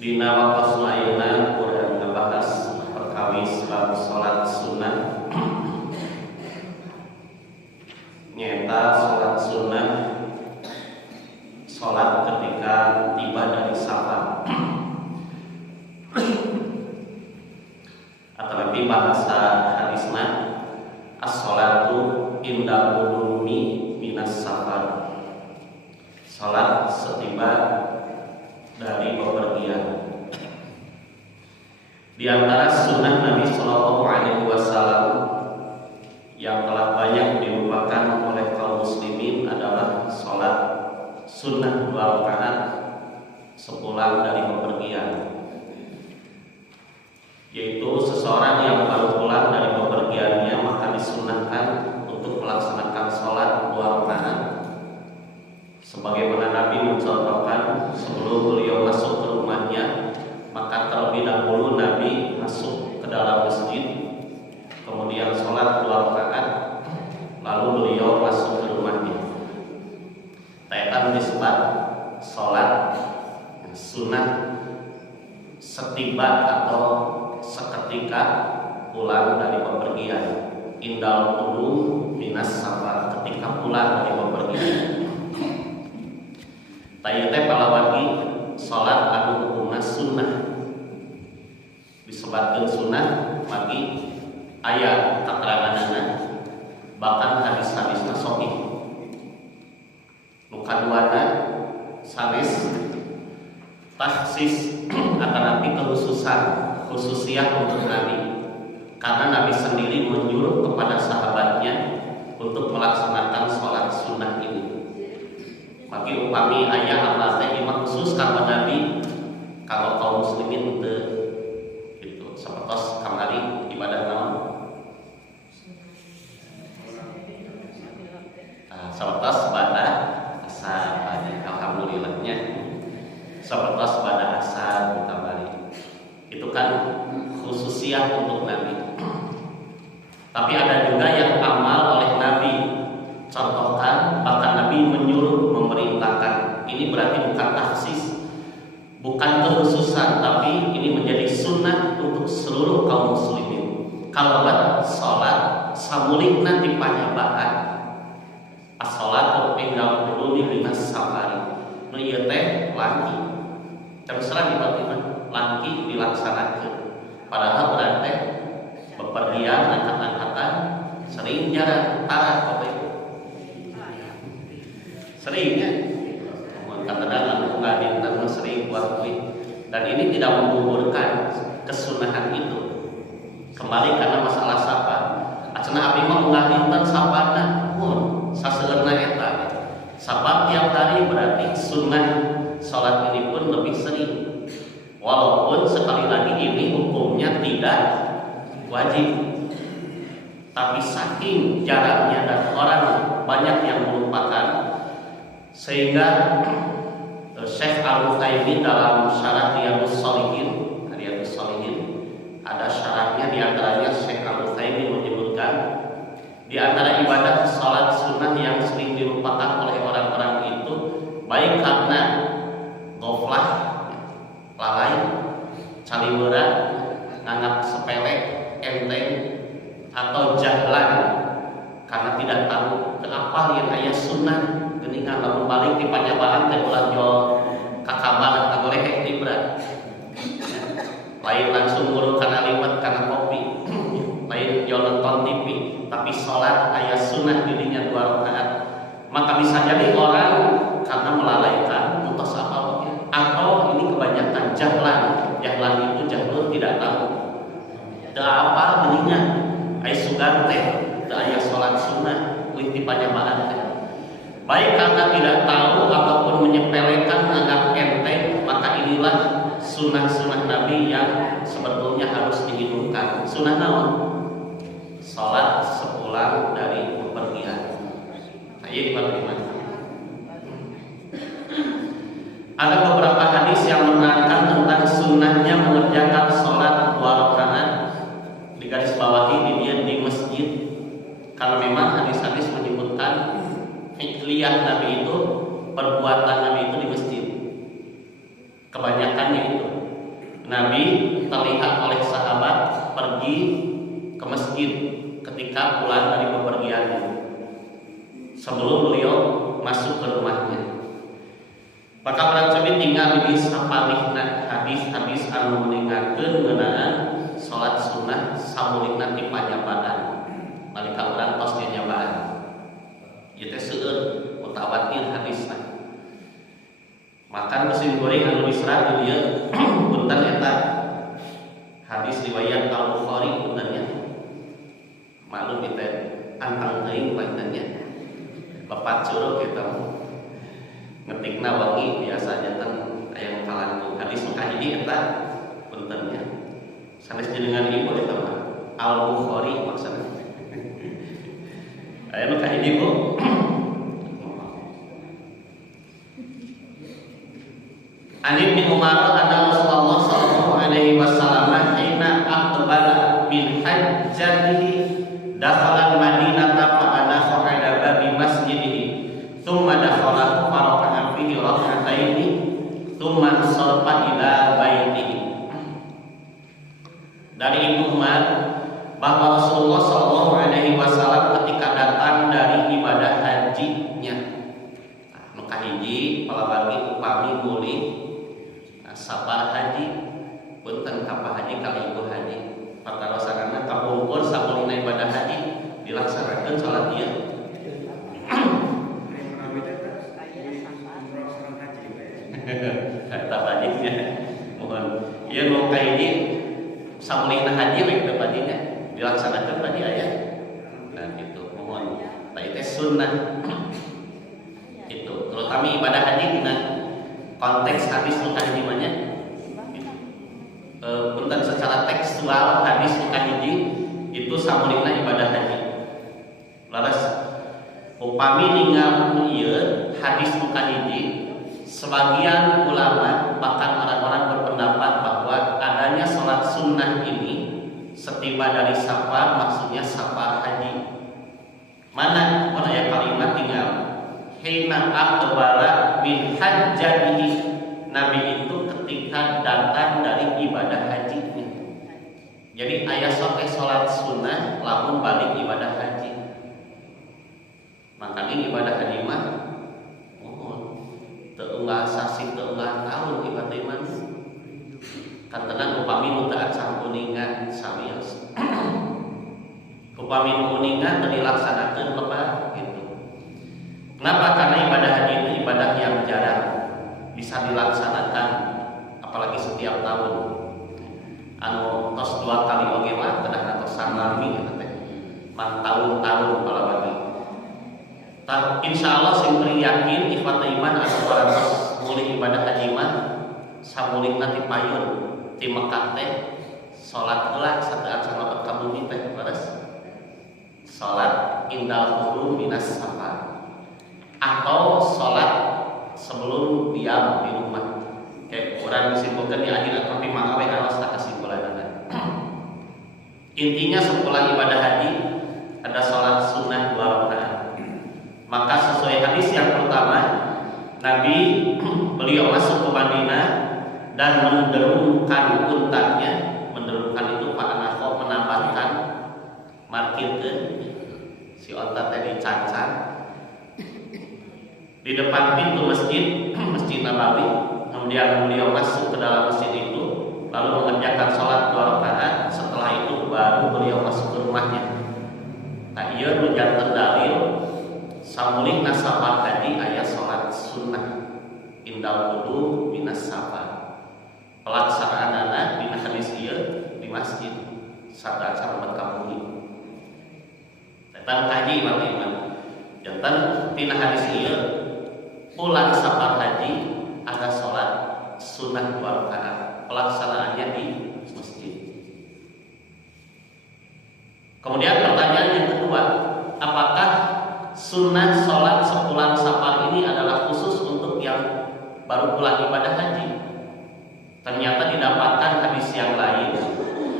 Dina waktu ayeuna urang ngabahas perkawis bab salat sunnah. Nyata salat sunnah salat ketika tiba dari safar. Atau nanti bahasa hadisna as-salatu inda qudumi minas safar. Salat setiba dari bepergian. Di antara sunnah Nabi Shallallahu Alaihi Wasallam yang telah banyak dilupakan oleh kaum muslimin adalah sholat sunnah 2 rakaat sepulang dari bepergian. Yaitu seseorang yang baru pulang dari bepergiannya maka disunnahkan untuk melaksanakan sholat 2 rakaat. Sebagaimana Nabi mencontohkan sebelum beliau masuk ke rumahnya, maka terlebih dahulu Nabi masuk ke dalam masjid, kemudian sholat 2 rakaat, lalu beliau masuk ke rumahnya. Taetan disebut sholat sunnah setiba atau seketika pulang dari bepergian. Indal qudum minas safar, ketika pulang dari bepergian. Tayate palawati salat anu hukumna sunnah disebutkeun sunnah magi aya kateranganna bahkan hadis-hadisna sahih. Nu kaduana sanes tahsis akan nabi khususiah untuk Nabi, karena Nabi sendiri menyuruh kepada sahabatnya untuk melaksanakan sholat sunnah ini. Bagi upami ayah Allah teh imam khusus kanggo Nabi, kalau kaum muslimin teu gitu sapertos kamari ibadah naon. Sapertos bada asar alhamdulillahnya. Sapertos bada asar kamari. Itu kan khususiah untuk Nabi. Tapi ada juga yang amal oleh Nabi. Contohkan, bahkan Nabi menyuruh, memerintahkan. Ini berarti bukan taksis, bukan kekhususan, tapi ini menjadi sunnah untuk seluruh kaum muslimin. Kalau sholat samulihna di panyabaan as-sholatu indal qudumi minas safari. Nu ieu teh laki. Terserah tiba-tiba laki dilaksanakeun. Padahal berarti bepergian angkat-angkatan sering jarang tarat kowe. Seringnya kadang-kadang aku ngadinten sering buat kuih, dan ini tidak menggugurkan kesunahan itu. Kembali karena masalah sapa acana abdi mah ngadinten sapana pun saseurna eta sapa tiap hari, berarti sunnah salat ini pun lebih sering, walaupun sekali lagi ini hukumnya tidak wajib. Tapi saking jarangnya dan orang banyak yang melupakan, sehingga Syekh Al-Utsaimin dalam syarah Riyadhus Shalihin ada syarahnya, diantaranya Syekh Al-Utsaimin menyebutkan di antara ibadah salat sunnah yang sering dilupakan oleh orang-orang itu baik karena ghaflah, lalai, caliweuran, nganggap sepele, enteng, atau jahlan karena tidak tahu kenapa yang aya sunnah geningan lamun balik di panyabaan teh ulah jol ka kamar ngagolehek tibra. Lain langsung ngurung kana liwat kana kopi. Lain jol nonton TV, tapi salat aya sunnah dirinya 2 rakaat. Maka bisa jadi orang karena melalaikan mutos apalnya, atau ini kebanyakan jahlan. Jahlan itu jahlun tidak tahu. Teu apa geuningan aya sugan teh teu aya salat sunnah kuih di panyabaan teh. Baik karena tidak tahu ataupun menyepelekan, anggap enteng, maka inilah sunnah-sunnah Nabi yang sebetulnya harus dihidupkan. Sunnah naon? Salat sepulang dari bepergian. Nah, ini bagaimana? Ada beberapa hadis yang menerangkan tentang sunnahnya mengerjakan salat 2 rakaat. Di garis bawahi di masjid. Kalau memang hadis-hadis menyebutkan fi'liyah Nabi itu, perbuatan Nabi itu di masjid. Kebanyakannya itu terlihat oleh sahabat pergi ke masjid ketika pulang dari bepergiannya sebelum beliau masuk ke rumahnya. Maka orang cabi tinggal di sapalihna hadis-hadis anu meninggalkeun ngeunaan salat sunnah samulikna ti panyabaran. Malika urang tos nyabaan. Ieu teh seueur mutawatir hadisna. Makan mesin goreng anu diserat di dieu punten eta hadis riwayat Al-Bukhari puntennya. Maklum kita antang teuing puntennya. Lepat curug kita ngetikna wangi biasanya kan aya kalantu hadis kahiji eta puntennya. Sanes jenengan ibu eta mah Al-Bukhari maksudna. Aya nu kahiji Bu. Ani bin Umar anna Rasulullah sallallahu alaihi wasallam hina aqbala min hajjatihi dakhala al-Madinata fa anafa ala babi masjidihi thumma dakhala faraqaha fihi rak'ataini thumma sarafa ila baitihi. Dari Ibnu Umar bahwa Rasulullah sallallahu alaihi wasallam ketika datang dari ibadah hajinya, nu kahiji palabagi upami muli sabar haji punten kapal haji kali ibu haji patarosana kapungkur sakulina ibadah haji dilaksanakan salat ieu kata bajinya mohon ieu nu kahiji sakulina haji we teh bajinya dilaksanakan baji aya nah gitu mohon bae teh sunnah itu terutama ibadah haji dina konteks hadis muka hijimanya punten secara tekstual hadis muka hiji itu samulina ibadah haji. Laras upami ninggal ieu hadis muka hiji sebagian ulama bahkan orang-orang berpendapat bahwa adanya sholat sunnah ini setiba dari safar maksudnya safar haji. Mana ya kalimat tinggal hina aqbala min hajjatihi, Nabi itu ketika datang dari ibadah hajinya. Jadi aya soke salat sunnah lamun balik ibadah haji. Makanya ibadah haji mah teu unggah sasi teu unggah taun ibadah iman. Kantenan upami nu teu sampuningan samios. Upami nu uningan teu dilaksanakeun lebar gitu. Kenapa? Karena ibadah haji itu ibadah yang jarang bisa dilaksanakan, apalagi setiap tahun. Anu tos 2 kali oge mah kedah tos salami eta teh. Man tahun-tahun kalau bagi. Insyaallah sing yakin ikhwat iman anu parantos mulih ibadah haji mah samulingna ti payun ti Mekah teh salat heula satean salabat ka bumi teh beres. Salat indal qudum minas safar. Atau sholat sebelum diam di rumah. Kayak orang disimpulkan di akhirat tapi makawe harus tak kesimpulan. Intinya sepulang ibadah haji ada sholat sunnah 2 rakaat. Maka sesuai hadis yang pertama, Nabi beliau masuk ke Madinah dan menderungkan untanya. Menderungkan itu Pak Anakho menambahkan markirkeun si onta tadi cancan di depan pintu masjid Nabawi. Kemudian beliau masuk ke dalam masjid itu lalu mengerjakan sholat 2 rakaat. Setelah itu baru beliau masuk ke rumahnya. Nah ia menjantan dalil samulih nasafar tadi ayat sholat sunnah indal wudu minas safar. Pelaksanaan anak dina hadis ieu di masjid saat salamat kabumi. Tentang haji iman jantan dina hadis ieu pulang safar haji ada sholat sunnah 2 rakaat, pelaksanaannya di masjid. Kemudian pertanyaan yang kedua, apakah sunnah sholat sepulang safar ini adalah khusus untuk yang baru pulang ibadah haji? Ternyata didapatkan hadis yang lain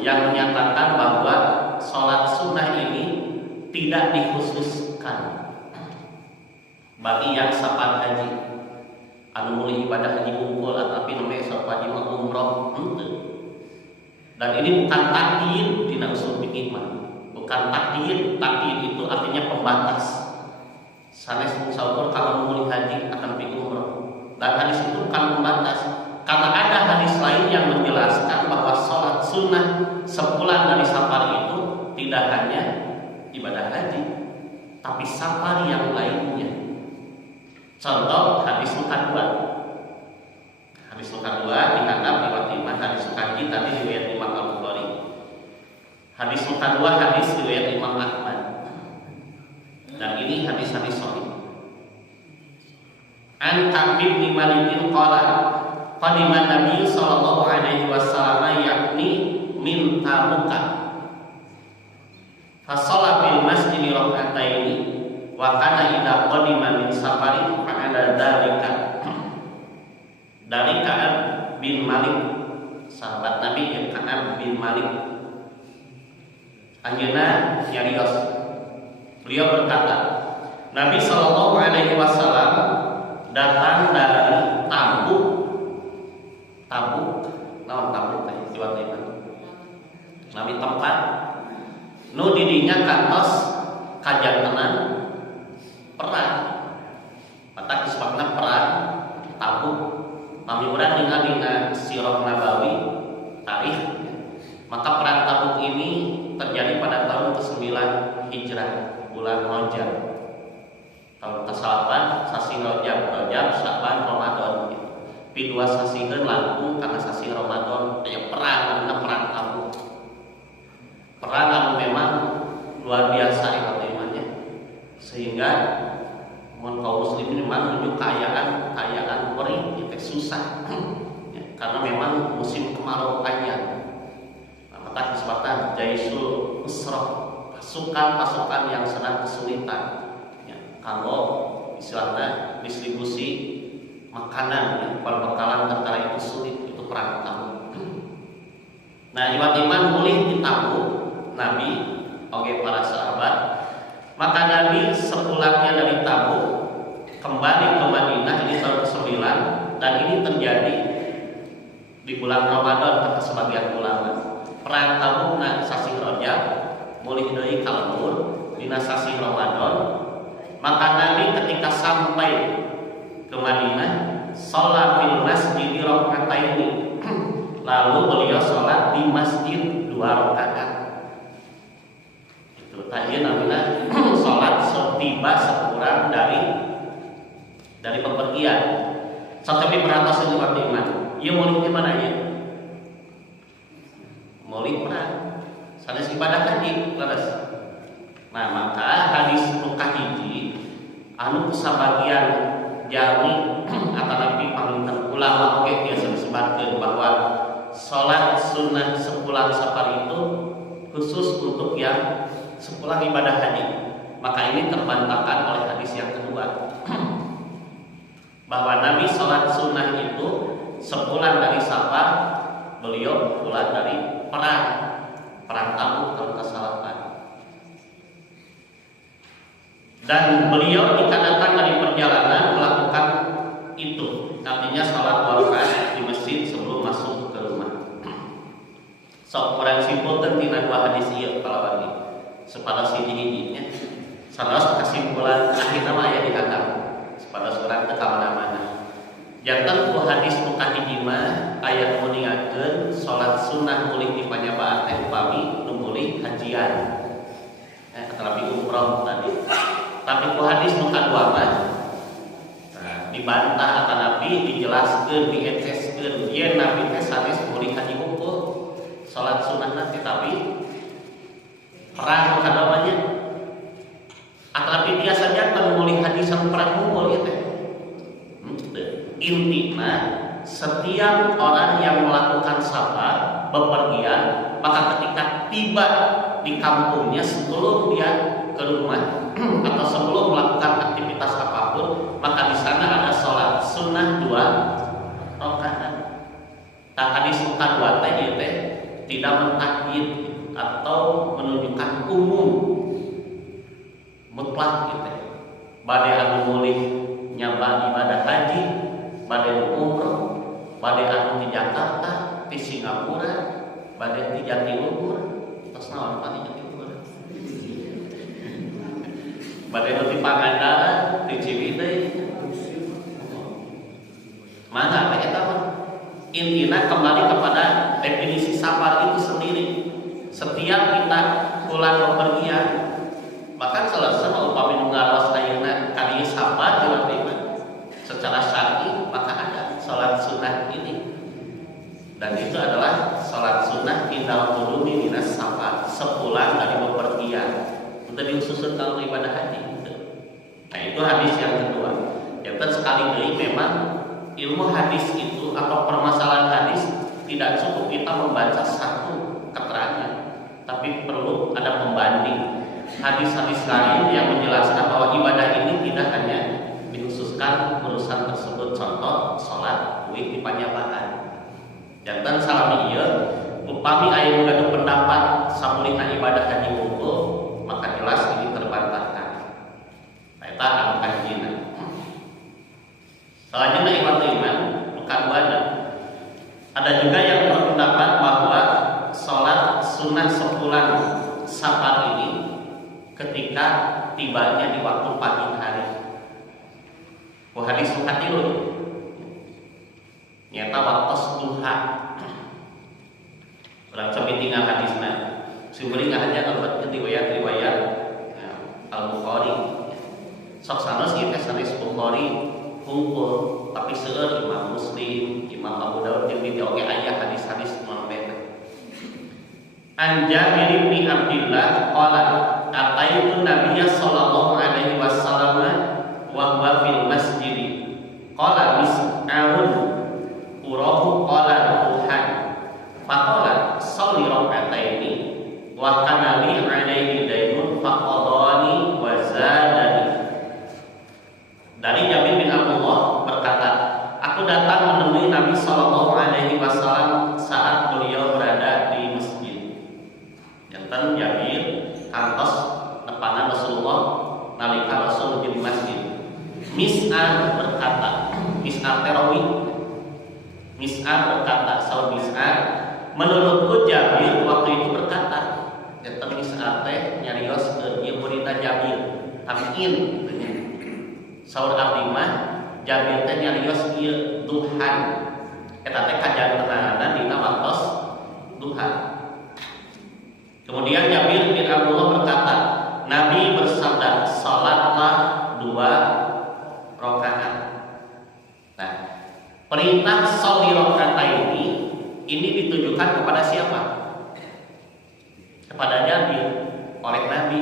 yang menyatakan bahwa sholat sunnah ini tidak dikhususkan bagi yang safar haji, anu mulih ibadah haji unggul tapi namanya safar haji mah umroh henteu. Dan ini bukan takdir dina usul fikih mah. Bukan takdir, takdir itu artinya pembatas. Sanes saukur kalau mau haji akan pergi umroh. Dan hadis itu bukan pembatas. Karena ada hadis lain yang menjelaskan bahwa sholat sunnah sepulang dari safar itu tidak hanya ibadah haji, tapi safar yang lainnya. Contoh hadis luka 2. Hadis luka 2 dianggap riwayat Imam, hadis luka haji tadi riwayat Imam Al-Bukhari. Hadis luka 2 hadis riwayat Imam Ahmad. Dan ini hadis-hadis sahih. An Ka'b bin Malik qala qadima Nabi sallallahu alaihi wasallam yakni min Tabuka. Fa shalla bil masjid rak'ataini wa kana idza qadima min safarin fa ada dalika. Dari Ka'ab bin Malik, sahabat Nabi yang Ka'ab bin Malik. Anjeunna nyarios. Beliau berkata, Nabi Shallallahu Alaihi Wasallam datang dari Tabuk. Tabuk, naon Tabuk teh Jawa Timur. Nami tempat nu didinya kantos kajantenan perang. Patak disebutna perang Tabuk. Nami urang ningali dina Sirah Nabawi tarikh. Maka perang Tabuk ini terjadi pada tahun ke-9 Hijrah, bulan Rajab. Tahun ke-8 sasi Rajab, Syaban, Ramadan. Pi 2 sasieun langkung karena sasi Ramadan aya perang, perang Tabuk. Perang anu memang luar biasa ya temanya. Sehingga mun kaum muslimin memang menuju kayaan perih itu susah. Ya, karena memang musim kemarau panjang. Maka disebutkan Jaisul Usrah, pasukan-pasukan yang sedang kesulitan. Ya, kalau istilahnya distribusi makanan, ya, perbekalan terkala itu sulit, itu perang Tabuk. Nah, iman mulih di Tabuk, Nabi, oke para sahabat. Maka Nabi sepulangnya dari Tabuk kembali ke Madinah, ini tahun ke-9, dan ini terjadi di bulan Ramadan kata sebagian ulama. Perang Tabuk na sasi Rajab mulih deui kalembur dina sasi Ramadan. Maka Nabi ketika sampai ke Madinah sholat fil masjid rak'ataini. Lalu beliau sholat di masjid 2 rakaat. Itu tadi namanya sholat setiba sekurang dari pepergian. Sampai beratas itu waktu iman. Ia mulih di mana ya? Mulih perang. Sanes ibadah haji, leres. Nah, maka hadis luka hiji anu sabagian jami atau nabi paminten ulama oge biasa disebutkeun bahwa sholat sunnah sepulang safar itu khusus untuk yang sepulang ibadah haji. Maka ini terbantahkan oleh hadis yang kedua bahwa Nabi sholat sunnah itu sepulang dari safar, beliau pulang dari perang Tabuk tahun ke-8. Dan beliau jika datang dari perjalanan melakukan itu, artinya sholat 2 rakaat di masjid sebelum masuk ke rumah. Sok kurang simpul tentina 2 hadis ieu kalawan ieu. Sepados hiji-hijinya. Sanes kesimpulan akhirna mah aya di hadap. Sepados urang teu ka mana-mana. Janten ku hadis nu kahiji mah aya nu ningakeun salat sunnah mulih dipanyabaan teh upami nu mulih hajian. Tetapi umroh tadi. Tapi ku hadis nu kadua mah dibantah kata Nabi, dijelaskeun, dieteskeun yen Nabi teh sanes mulih haji hukum salat sunnah nanti tapi perang kadawanya. Tapi biasa janten mulih haji sang perang hukum ya teh. Intinya setiap orang yang melakukan safar bepergian, maka ketika tiba di kampungnya sebelum dia ke rumah atau sebelum melakukan aktivitas apapun, maka di sana ada sholat sunnah 2 rakaat. Tak hadis kadua teh tidak mentakyid atau menunjukkan umum mutlak gitu. Bade anu mulih nyaba ibadah haji, bade umroh, bade anu di Jakarta, di Singapura, Bade di Jatiluhur, tos naon Pak di Jatiluhur? Bade nu di Pangandaran, di Ciwidey. Mana eta mah? Intina kembali kepada definisi safar itu sendiri. Setiap kita pulang bepergian, bahkan selesai upami nu ngaros ayeuna kali safar tiba-tiba secara syar'i maka ada salat sunnah ini. Dan itu adalah salat sunnah indal qudumi minas safar, sepulang dari bepergian. Untuk dikhususkan kalau ibadah haji. Nah, itu hadis yang kedua. Yang sekali deui memang ilmu hadis itu atau permasalahan hadis tidak cukup kita membaca satu keterangan, tapi perlu ada pembanding hadis-hadis lain yang menjelaskan bahwa ibadah ini tidak hanya dikhususkan urusan tersebut. Contoh sholat duit di panjabaan. Jantan salami ieu upami aya gaduh pendapat samulina ibadah haji wukuf, maka jelas ini terbantahkan. Eta anu kajina. Selanjutnya iman bukan wajib. Ada juga yang berpendapat bahwa sholat sunnah sepulang safar ini ketika tibanya di waktu pagi hari. Hadis hatilu nyata waktu duha. Orang sampai tinggal hadisnya. Sumbernya nggak hanya dapat riwayat Al-Bukhari. Sok sanes kita sanes Bukhari kumpul, tapi seueur Imam Muslim, Imam Abu Dawud, Tirmidzi oge aya hadis-hadis marbena. An Jabir bin Abdullah qala ataitu Nabiyya sallallahu alaihi wasallam wa huwa fil masjid. Qala mis'aun urahu qala ruhan. Faqala shalli rak'ataini wa kana li alaihi daynun faqadani wa zadani. Dari Jabir bin Abdullah berkata, aku datang menemui Nabi Shallallahu Alaihi Wasallam saat beliau berada di masjid. Jantan Jabir kantos depanan Rasulullah nalika Rasul di masjid. Mis'ar berkata, Mis'ar terawi. Mis'ar berkata, saud Mis'ar, menurutku Jabir waktu itu berkata, jantan Mis'ar teh nyarios ke ieu muridna Jabir, tabiin. Saur abdimah Jabir teh nyarios ieu duhan. Eta teh kajantenana dina waktos duha. Kemudian Jabir bin Abdullah berkata, Nabi bersabda, salatlah 2 rakaat. Nah, perintah sholli raka'ataini ini ditujukan kepada siapa? Kepada Jabir oleh Nabi.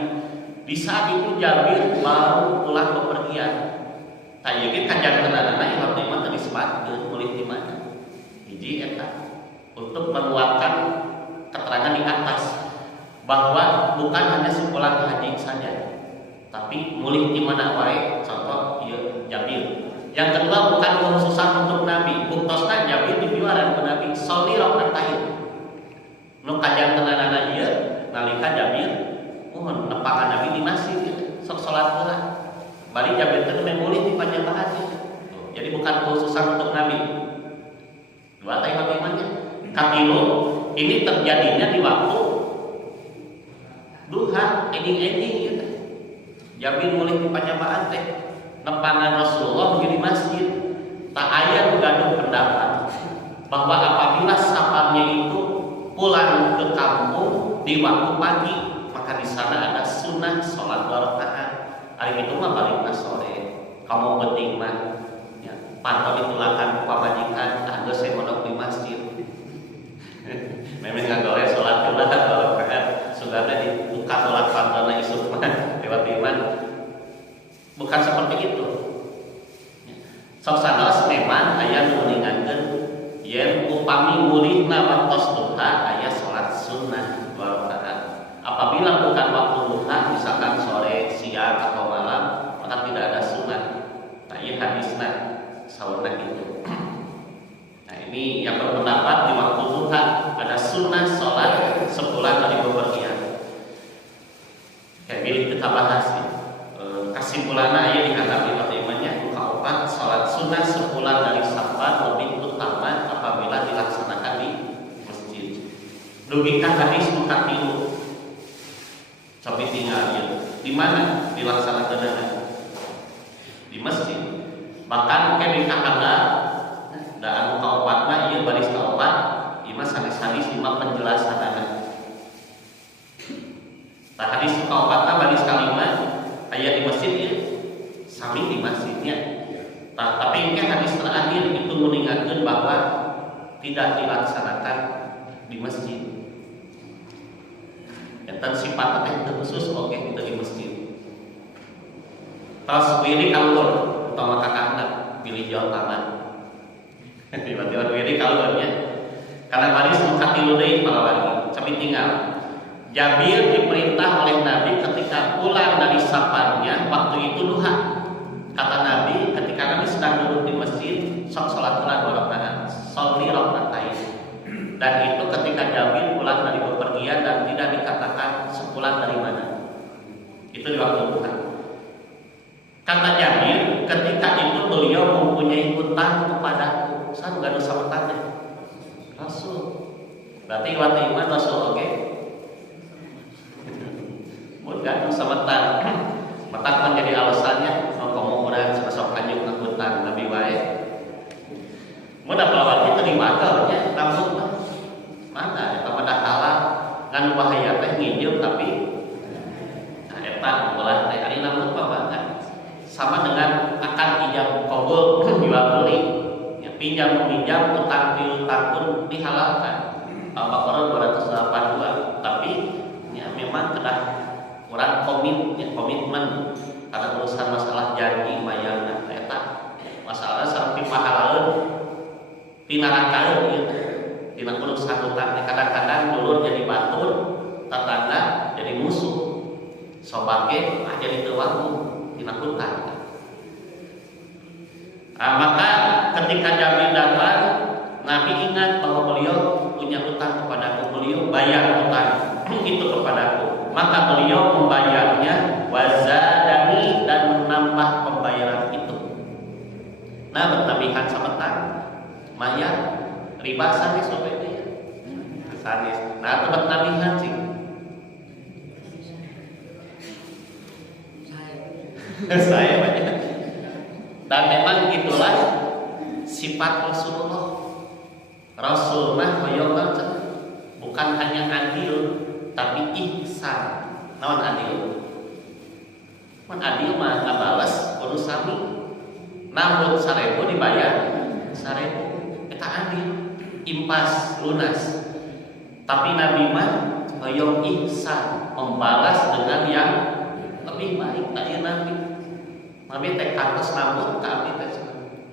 Di saat itu Jabir baru pulang bepergian. Tayeukeun kajantenana Imam Imam tadi disebutkeun mulih di mana? Hiji eta untuk menguatkan keterangan di atas bahwa bukan hanya sepulang haji saja, tapi mulih di mana wae. Contoh ieu Jabir. Yang kedua bukan khususan untuk Nabi, buktosna Jabir dibiwaran ku Nabi sholli raka'atain. Nu kajantenana ieu nalika Jabir mohon nepangan Nabi di masjid sok salat heula. Balik Jabir teh memulih di panjabaan. Jadi bukan khususan untuk Nabi. Dua teh bagaimana? Katilu ini terjadinya di waktu duha, ending-ending gitu. Jabir mulih di panjabaan teh nepangan Rasulullah di masjid. Tak aya gaduh pendapat bahwa apabila safarnya itu pulang ke kampung di waktu pagi, maka di sana ada sunnah sholat 2 rakaat. Hari itu mah balikna sore. Kamu penting mah ya, pantau ditulakan pamajikan, geus saya mondok di masjid. Memang ngagore sholat heula 2 rakaat, sugana dibuka sholat fardhona isuk mah lewat iman. Bukan seperti itu. Sok sanes memang aya nu meningankeun yen upami mulihna waktos duha aya sholat sunnah 2 rakaat. Apabila bukan waktu duha, misalkan sore, siang atau malam, maka tidak ada sunnah. Nah, ini hadisnya saurna itu. Nah, ini yang berpendapat di waktu duha ada sunnah sholat sepulang dari bepergian. Kayak pilih kita bahas ya. Kesimpulannya ya dihadapi pertimbangannya keempat, sholat sunnah sepulang dari safar lebih utama apabila dilaksanakan di masjid. 2. Dugi ka hadis nu katilu. Cobi tinggal ya. Di mana dilaksanakeunana? Di masjid. Bahkan ke di kakanda da anu kaopatna ieu baris kaopat ieu mah sanes-sanes lima penjelasanana. Tah hadis kaopatna baris kalima aya di masjid ieu sami di masjidnya. Tapi ini hadis terakhir itu mengingatkan bahwa tidak dilaksanakan di masjid. Dan sifatnya itu khusus oke itu di masjid. Terus wiri kalur utama kakaknya pilih jauh tangan. Tiba-tiba wiri kalurnya karena baris mengkatilu deui para wali. Tapi tinggal Jabir diperintah oleh Nabi ketika pulang dari safarnya waktu itu duha. Kata Nabi ketika Nabi sedang duduk di masjid sok salat 2 rakaat, sholli rakaatain. Dan itu ketika Jabir pulang dari bepergian dan tidak dikatakan sepulang dari mana. Itu di waktu duha. Kata Jabir ketika itu beliau mempunyai hutang kepadaku. Saya enggak dosa utang deh. Rasul. Berarti waktu iman Rasul oke. Bukan dosa utang. Mata menjadi alasannya ngomong orang sosok kanjeng ngutang Nabi wae. Mudah pelawat itu dimakalnya langsung mana eta pada halal ngan bahaya teh nginjem tapi nah eta ulah teh ari namun babagan sama dengan akad ijab qabul jual beli ya pinjam meminjam utang piutang pun dihalalkan Al-Baqarah 282 tapi ya memang kedah orang komitmen karena urusan masalah janji mayarna eta masalah sampai pahalaeun pinarakaeun ieu tina urusan hutang kadang-kadang dulur jadi batur tetangga jadi musuh sobake jadi teu wanggu tina hutang. Maka ketika Jabir datang Nabi ingat bahwa beliau punya hutang kepadaku, beliau bayar hutang itu kepadaku, maka beliau membayarnya wazadani dan menambah pembayaran itu. Nah bertabihan sabetan mayar riba sanes sobat ya sanes. Nah tempat tabihan sih saya banyak. Dan memang itulah sifat Rasulullah. Rasul mah hoyong banget bukan hanya adil tapi ihsan. Naon adil? Man adil mah ngabalas kudu sami. Namun 1000 dibayar 1000. Eta adil, impas lunas. Tapi Nabi mah hoyong ihsan, membalas dengan yang lebih baik. Tadi Nabi teh kantos nambut ka abdi teh.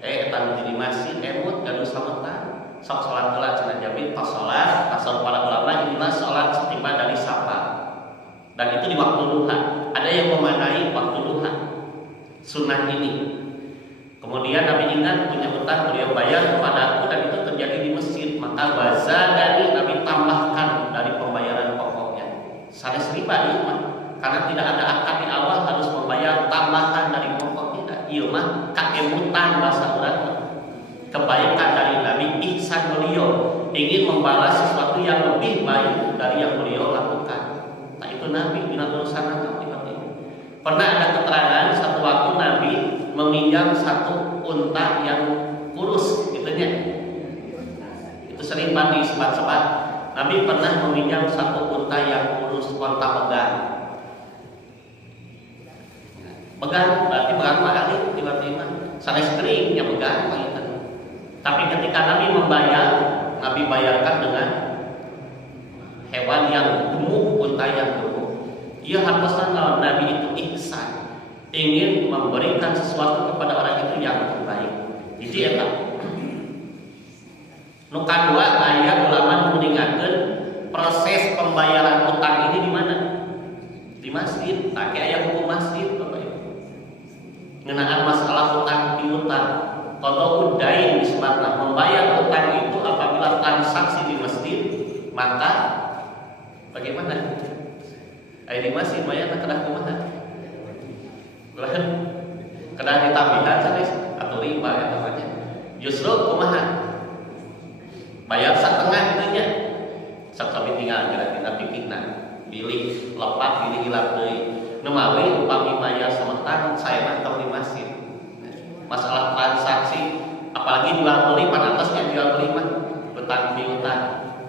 Eta di masjid emut gaduh sametan. Sok salat heula cenah Jabir pas salat, pasal para ulama inilah salat setiba dari sapa. Dan itu di waktu duha. Ada yang memanai waktu duha. Sunnah ini. Kemudian Nabi ingat punya hutang beliau bayar kepada aku dan itu terjadi di masjid. Maka wazadani Nabi tambahkan dari pembayaran pokoknya. Sanes riba ieu mah. Karena tidak ada akad di awal harus membayar tambahan dari pokok tidak. Ieu mah kakemutan bahasa urang. Kebaikan dari Nabi, ihsan beliau ingin membalas sesuatu yang lebih baik dari yang beliau lakukan. Nah itu Nabi bila urusan apa tiba-tiba. Pernah ada keterangan satu waktu Nabi meminjam satu unta yang kurus, gitunya. Itu sering banget disebat-sebat. Nabi pernah meminjam satu unta yang kurus, unta pegang. Pegang berarti pegang mahal tiba-tiba. Sanes kering yang pegang gitu. Tapi ketika Nabi membayar, Nabi bayarkan dengan hewan yang gemuk, unta yang gemuk. Ia harusnya Nabi itu ihsan, ingin memberikan sesuatu kepada orang itu yang terbaik. Jadi eta. Nu kadua aya ulama mengingatkan proses pembayaran utang ini di mana? Di masjid. Tak aya hukum masjid Bapak Ibu. Ngeunaan masalah utang piutang. Kalau udain disebutkan membayar utang itu apabila transaksi di masjid, maka bagaimana? Ayo di masjid bayar kedah kumaha? Kedah ditambihan sanes atau riba ya namanya. Justru kumaha? Bayar setengah itunya. Sak tinggal kira-kira pikirna pilih lepat pilih hilang deui nu mawi upami bayar semetan saya mah tong di masjid. Masalah transaksi apalagi jual beli pantasnya jual beli mah utang piutang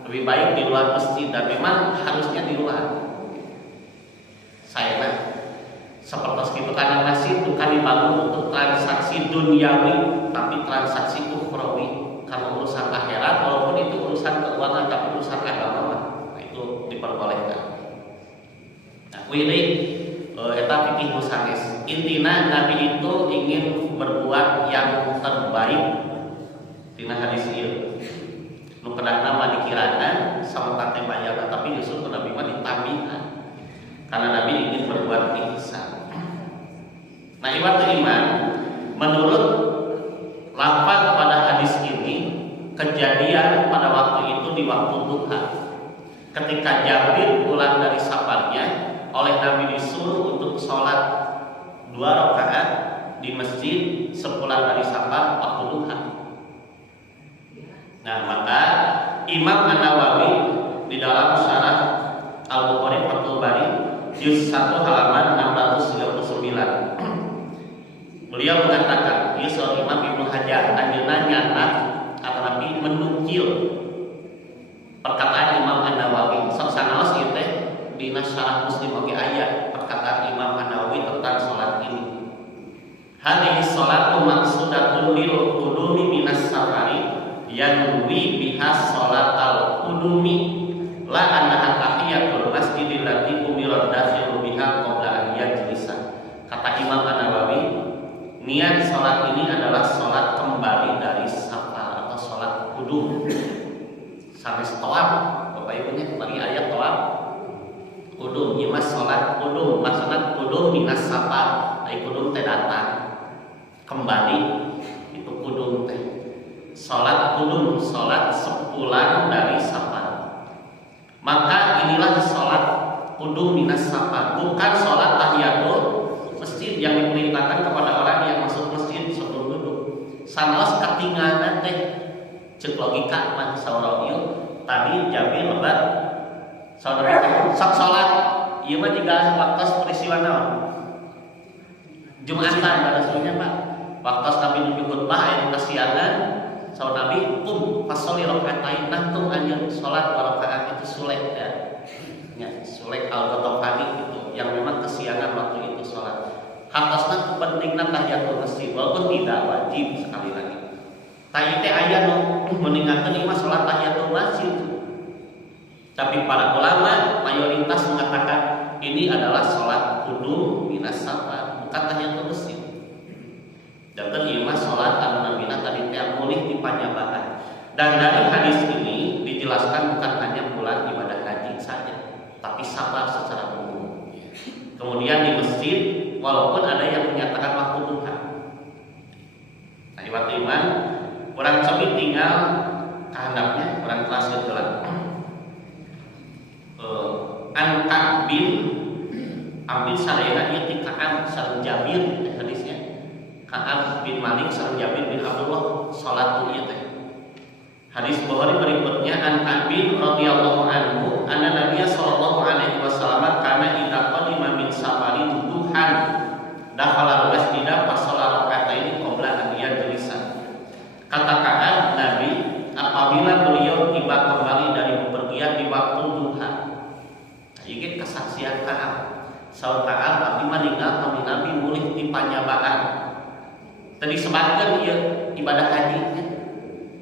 lebih baik di luar masjid dan memang harusnya di luar. Saya mah seperti itu karena masjid bukan dibangun untuk transaksi duniawi tapi transaksi ukhrawi. Kalau urusan akhirat walaupun itu urusan keuangan tapi urusan agama nah itu diperbolehkan. Nah, ini eta fikih nu sanes. Intina Nabi itu ingin berbuat yang terbaik. Tina hadis ieu. Nu pedangna mah dikirakan sama tante bayar tapi justru Nabi mah ditambihan. Karena Nabi ingin berbuat ihsan. Nah, iman menurut lafaz pada hadis ini kejadian pada waktu itu di waktu duha ketika Jabir pulang dari safarnya oleh Nabi disuruh untuk sholat 2 rakaat di masjid sepulang dari safar waktu duha. Nah, maka Imam An-Nawawi di dalam syarah Al-Bukhari Fathul Bari juz 1 halaman 639 beliau mengatakan, ieu soal Imam Ibnu Hajar anjeunna nyata atanapi menukil perkataan Imam An-Nawawi. Sok sanaos ieu teh dina syarah Muslim oge aya perkataan Imam An-Nawawi tentang salat ini. Hadhihi sholatu maqsudatun lil qudumi minas safari yanwi biha sholatal qudumi la annaha tahiyatul masjidil lati umira dakhilu biha qabla an yajlisa. Kata Imam An-Nawawi, niat sholat ini adalah sholat kembali dari safar atau sholat qudum. Sanes tawaf, Bapak Ibunya bagi ayat tawaf. Qudum ieu mah sholat qudum, maksudna qudum minas safar, ai qudum teh datang. Kembali itu qudum teh. Sholat qudum, sholat sepulang dari safar. Maka inilah sholat qudum minas safar, bukan sholat tahiyatul masjid yang diperintahkan kepada orang yang masuk masjid sebelum duduk. Sanaos katinggalan teh ceuk logika mah saurang ieu tadi Jabir lebar saudara sok salat ieu mah jiga waktos peristiwa naon Jumatan balasnya Pak waktos Nabi nuju khutbah aya kasiangan saur Nabi pas soli rakaatain nahtum anjeun salat 2 rakaat itu sulek ya sulek al-Ghatafani itu yang memang kesiangan waktu itu salat. Hakosna pentingna tahiyatul masjid walaupun tidak wajib sekali lagi. Tah teh aya nu meningatkeun imah salat tahiyatul masjid. Tapi para ulama mayoritas mengatakan ini adalah salat qudum minas safar, bukan tahiyatul masjid. Dan imah salat anu nabina tadi teh mulih dipanjabaan. Dan dari hadis ini dijelaskan bukan hanya bulan ibadah haji saja, tapi safar secara umum. Kemudian di masjid walaupun ada yang menyatakan waktu duha. Nah, iwat iman, orang cobi tinggal kehendaknya, orang kelas gelang. An bin Abid Sarayana ieu Ka'ab sareng Jabir hadisnya. Ka'ab bin Malik sareng Jabir bin Abdullah salat ieu teh. Hadis Bukhari berikutnya an Abi radhiyallahu anhu anna Nabiy sallallahu alaihi wasallam kana idza qadima min safarin duhan dakhala al-masjida fa shalla raka'ataini qabla an yajlisa. Kata Ka'ab, Nabi apabila beliau tiba kembali dari bepergian di waktu duha. Nah, ieu kesaksian Ka'ab. Saur Ka'ab abdi mah ninggal kami Nabi mulih di panyabaan. Tadi disebutkan ieu ibadah haji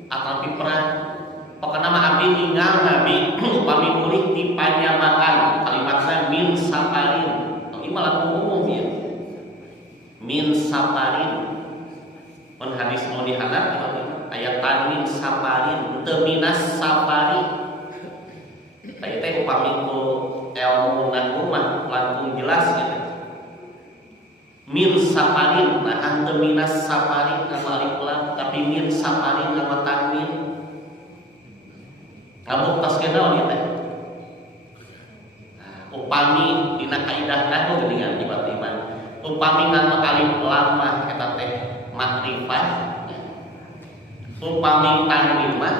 atau di perang. Pokoknya mah abdi ninggal Nabi upami mulih di panyabaan. Kalimatna min safarin. Ini malah umum ya. Min safarin. Mun hadis mau dihanap ayat tanwin safarin teu minas safari. Tadi teh upami ku ilmu nahwu mah langkung jelas gitu. Min safarin nah ante minas safarin nama alif lam tapi min safarin nama tanwin. Kamu tos kenal ieu teh. Upami dina kaidah nahwu geuningan tiba-tiba upami nganggo alif lam mah eta teh makrifah. Upami tanwin mah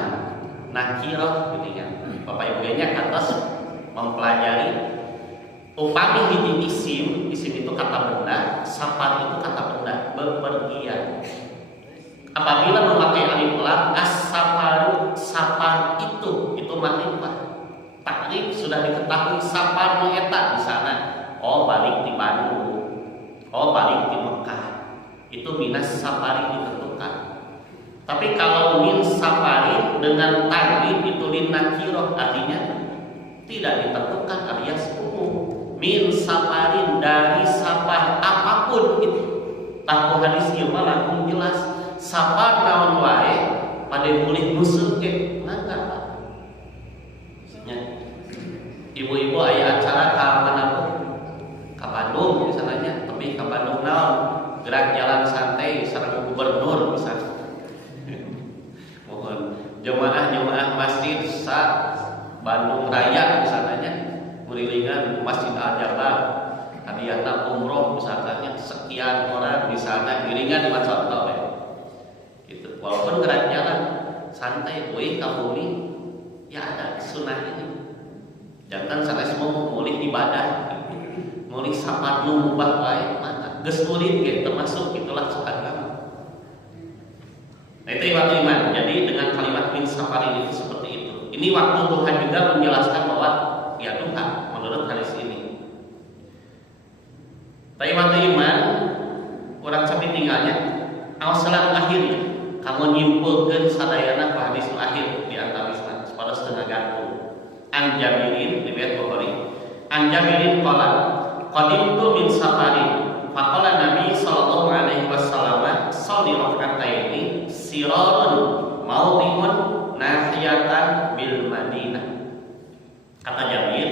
nakirah gitu ya. Bapak Ibu nya atas mempelajari upami hiji isim itu kata benda, safar itu kata benda, bepergian. Apabila memakai alif lam, as-safaru, safar itu makrifat. Takrif sudah diketahui safar eta di sana. Oh balik di Bandung, oh balik di Mekah. Itu minas safari ditentukan. Tapi kalau min safari dengan takrif itu nakirah, artinya tidak ditentukan alias umum. Min safarin, dari safar apapun itu. Tahu hadis ieu mah langsung jelas. Safar naon wae pada mulih musuh ke mangga Pak. Ya. Ibu-ibu aya acara ka mana pun. Ka Bandung misalnya, tapi ka Bandung naon? Gerak jalan santai sareng gubernur misalnya. Mohon jemaah masjid sa Bandung Raya misalnya, merilingan Masjid Al-Jabar, hadiahna umroh misalnya sekian orang di sana, iringan di contoh ya. Itu walaupun gerak jalan santai, woi kabumi ya ada sunnah ini. Jangan sanes mau mulih ibadah, mulih safar numbah wae maka geus murid ge termasuk itulah agama. Nah itu waktu iman. Jadi dengan kalimat min safar ini seperti itu. Ini waktu Tuhan juga menjelaskan bahwa ya Tuhan menurut hadis ini. Tapi waktu iman orang sampai tinggalnya awas salat akhirnya kamu nyimpulkan sadayana ku hadis akhir di antawisna pada setengah gantung. An Jabirin riwayat Bukhari. An Jabirin qala qadimtu min safarin faqala Nabi sallallahu alaihi wasallam shalli rak'ataini sirarun mawdi'un nahiyatan bil Madinah. Kata Jabir,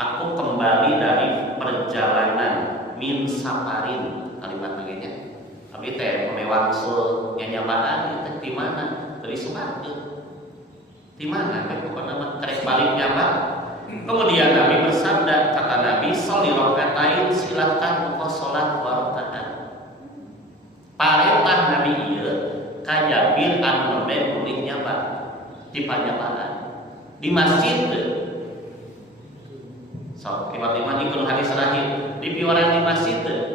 aku kembali dari perjalanan min safarin, kalimat begini. Tapi teh mewaksul nyanyamaan itu di mana? Dari Sumatera. Di mana? Pokoknya nama kerek baliknya Pak. Kemudian Nabi bersabda, kata Nabi, sholli rakaatain, silakan engkau salat 2 rakaat. Parentah Nabi ieu ka Jabir anu nembe mulihnya Pak di panjabaan di masjid. So, tiba-tiba ikut hadis terakhir di piwaran di masjid teu.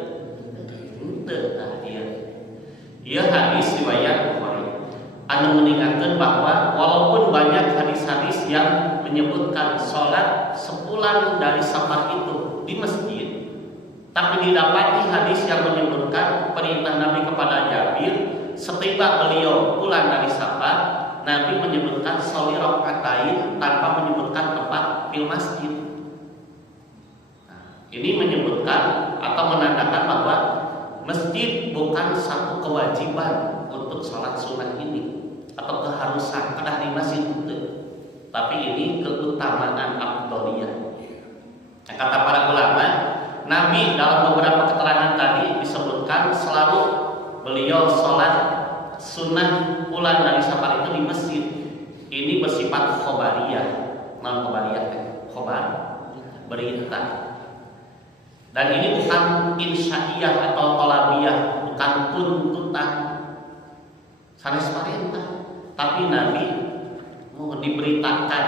Ia hadis riwayat Bukhari. Anu mengingatkan bahwa walaupun banyak hadis-hadis yang menyebutkan sholat sepulang dari safar itu di masjid, tapi didapati hadis yang menyebutkan perintah Nabi kepada Jabir setiba beliau pulang dari safar, Nabi menyebutkan sholli rakaatain tanpa menyebutkan tempat fil masjid. Ini menyebutkan atau menandakan bahwa masjid bukan satu kewajiban untuk sholat sunnah ini atau keharusan kedah di masjid itu, tapi ini keutamaan afdholiyah. Kata para ulama, Nabi dalam beberapa keterangan tadi disebutkan selalu beliau sholat sunnah pulang dari safar itu di masjid. Ini bersifat khobariyah, non khobariyah, khobar, berita. Dan ini bukan insya'iyah atau tolabiyah, bukan tuntutan sanes perintah, tapi Nabi mau diberitakan,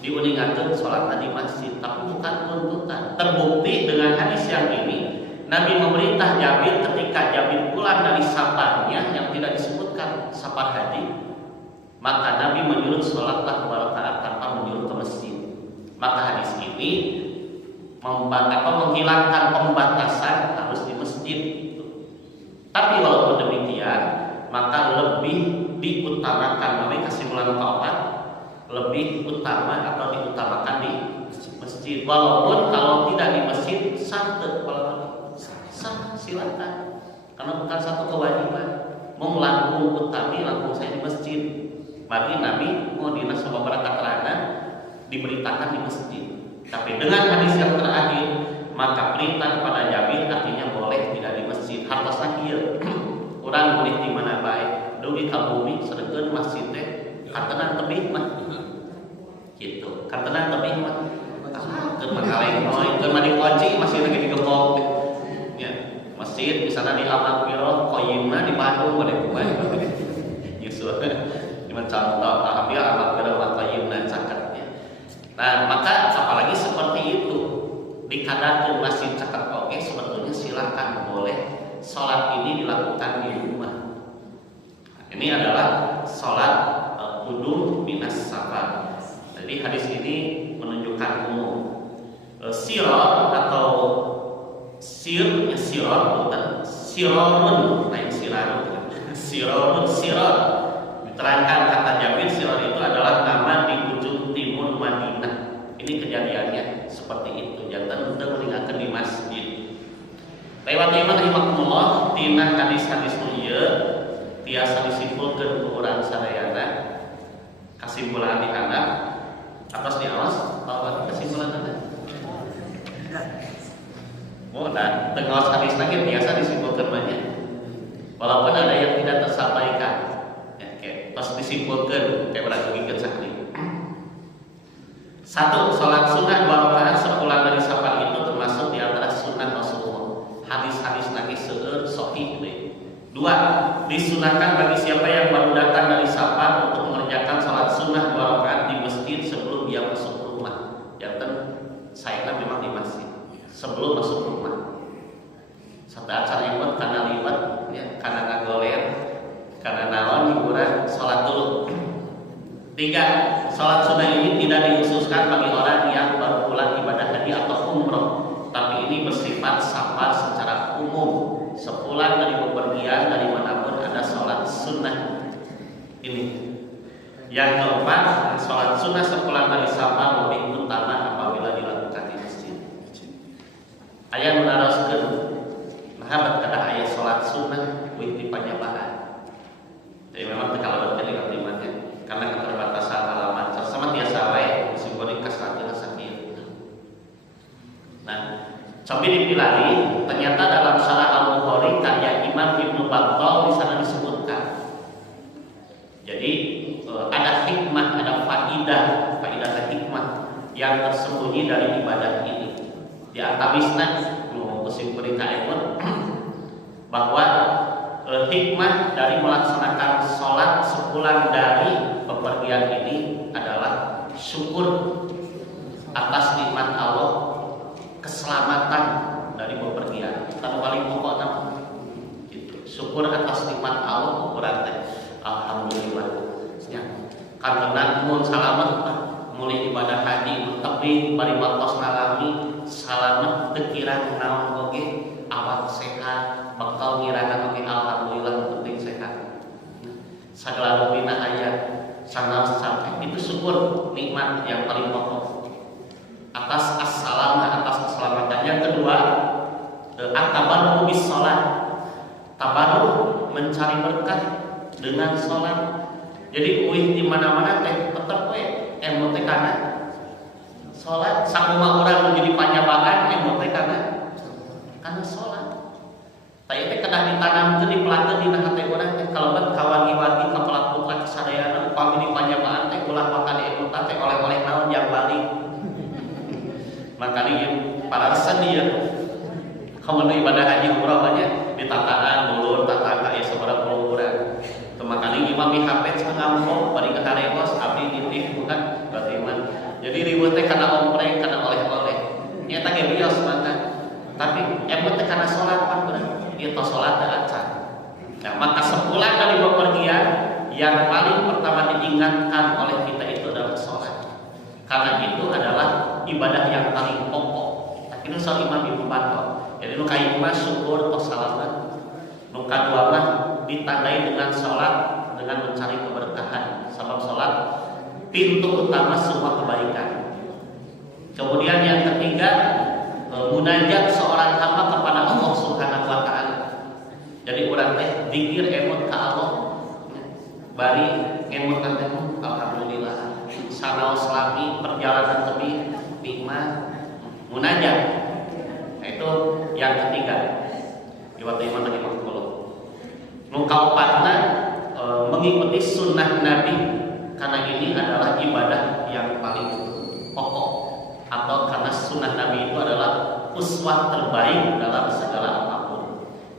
diuningatkan sholat tadi masjid, tapi bukan tuntutan. Terbukti dengan hadis yang ini, Nabi memerintah Jabir ketika Jabir pulang dari safarnya yang tidak disebutkan safar haji, maka Nabi menyuruh sholatlah 2 rakaat tanpa menyuruh ke masjid. Maka hadis ini menghilangkan pembatasan harus di masjid. Tapi walaupun demikian, maka lebih diutamakan, Nabi kasih ulang keempat, lebih utama atau diutamakan di masjid. Walaupun kalau tidak di masjid sah, silakan, karena bukan satu kewajiban. Mau langkung utami, langkung saya di masjid. Berarti Nabi mau dinas beberapa keterangan diberitakan di masjid. Tapi dengan hadis yang terakhir, maka perintah kepada Jabir artinya boleh tidak di masjid. Hartosna kieu. Urang boleh di mana bae. Dugi ka bumi sedengkeun masjid teh katenan tebih mah. Gitu. Katenan tebih mah. Keur makaleng noy, keur mandi kunci masih lagi digembok. Ya, masjid misalnya di Al-Aqirah Qayyimah di Bandung boleh bae. Yusuf. Ini contoh alhamdulillah amal geura maqayyimna caket ya. Nah, maka apalagi seperti itu dikadakeun masjid caket oke sebetulnya silakan boleh salat ini dilakukan di rumah. Nah, ini adalah salat qudum minas safar. Jadi hadis ini menunjukkan umum. Siror atau sirorun lain siror diterangkan kata Jabir siror itu adalah nama di ujung timur Madinah. Ini kejadiannya seperti itu jantan udah meninggalkan di masjid. Lewat iman rahimakumullah tina hadis-hadis ieu tiasa disimpulkeun ku urang sadayana kesimpulan di handap atas di awas bahwa kesimpulan ada. Dan tengah hadis lagi biasa disimpulkan banyak. Walaupun ada yang tidak tersampaikan, ya, pas disimpulkan kayak berarti sakit. Satu, sholat sunnah 2 rakaat sepulang dari safar itu termasuk di antara sunnah Rasulullah. Hadis-hadis lagi seueur sahih. 2, disunahkan bagi siapa yang baru datang dari safar untuk mengerjakan sholat sunnah 2 rakaat di masjid sebelum dia masuk rumah. Jangan saya kan memang di masjid sebelum masuk rumah. Satu acara yang karena liwat, ya, karena ngagoler, karena naon hiburan, sholat dulu. 3, sholat sunnah ini tidak dikhususkan bagi orang yang baru pulang ibadah haji atau umroh, tapi ini bersifat safar secara umum. Sepulang dari bepergian dari manapun ada sholat sunnah. Ini. Yang keempat, sholat sunnah sepulang dari safar lebih utama apabila dilakukan di masjid. Ayat menaraskan mahabat kada ayat sholat sunnah witi panjabaan. Jadi memang kalau berarti dengan imannya karena keterbatasan halaman sama tiasa wae simbolik kasratnya sakit. Nah, coba dipilih ternyata dalam Syarah Al-Bukhari karya Imam Ibnu Battal di sana disebutkan. Jadi ada hikmah, ada faidah hikmah yang tersembunyi dari ibadah ini. Di antawisna kesimpulan kaemun bahwa hikmah dari melaksanakan sholat sepulang dari bepergian ini adalah syukur atas nikmat Allah, keselamatan dari bepergian. Kan paling pokok nama gitu. Syukur atas nikmat Allah berarti alhamdulillah. Ya. Karena mun salamet mulai ibadah haji tapi bari matos ngalami salamet teu kirang naon oge awak sehat bakal ngirana oge alhamdulillah penting sehat. Sagala rupina aya sanaos sampai itu syukur nikmat yang paling pokok atas as-salamah atas keselamatan. Yang kedua at-tabarruk bis shalah. Tabarruk mencari berkah dengan salat. Jadi uih di mana-mana teh tetep we emu teh kana salat sakumaha urang menjadi panjabakan emu teh kana salat. Tah teh kedah ditanamkeun dipelakeun dina hate urang teh kalaban kawangi-wangi kapelak putra kasadayana upami di panjabaan teh ulah makan emu teh oleh-oleh naon yang balik. Makanya para seni ya kamu ibadah haji umrah banyak ditataan dulur tata kaya seberapa puluh urang. Makanya imam HP ngampung bari ke karewos abdi nitih bukan berarti iman. Jadi ribut teh karena ompreng karena oleh-oleh. Nya teh ge bios maka. Tapi emot teh karena salat pan bener. Ieu tos salat teh acan. Nah, maka sepulang dari bepergian yang paling pertama diingatkan oleh kita itu adalah salat. Karena itu adalah ibadah yang paling pokok. Tapi itu soal Imam Ibnu Battal. Jadi nu kaima syukur tos salaman. Nu kadua mah ditandai dengan sholat dengan mencari keberkahan. Sebab sholat pintu utama semua kebaikan. Kemudian yang ketiga munajat seorang hamba kepada Allah Subhanahu wa taala. Jadi urang teh zikir emot ka Allah bari emot ka teh alhamdulillah sanaos lami perjalanan tebih nikmat munajat. Nah, itu yang ketiga. Iwat iman lagi makhluk. Kaopatna mengikuti sunnah Nabi karena ini adalah ibadah yang paling pokok atau karena sunnah Nabi itu adalah uswah terbaik dalam segala apapun.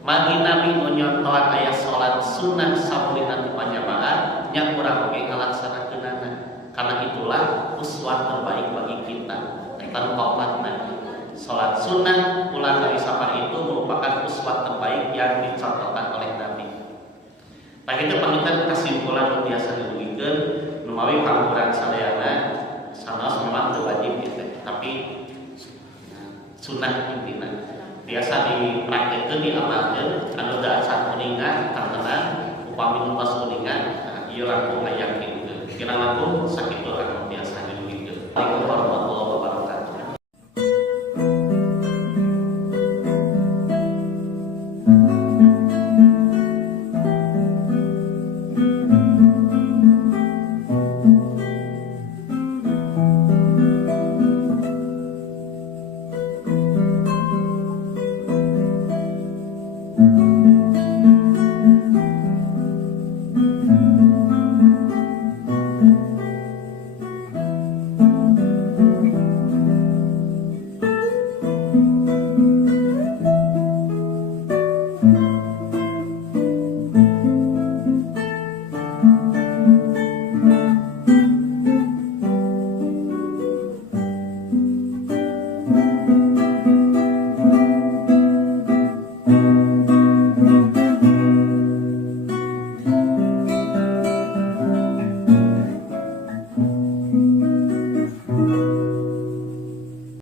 Magi Nabi menyontohan ayat sholat sunnah sabulina panjabaan nya urang oge ngalaksanakeunana. Karena itulah uswah terbaik bagi kita. Eta nu kaopatna. Salat sunnah ulang hari safar itu merupakan uswah terbaik yang dicontohkan oleh Nabi. Nah itu pamitan kesimpulan nu biasa didugikeun nu mawi panguran sadayana sanes memang teu wajib gitu, tapi sunnah intina biasa dipraktekkeun diamalkeun anu da asal kuningan kantenan upami numpes kuningan ieu langkung aya kitu. Kira langkung sakitu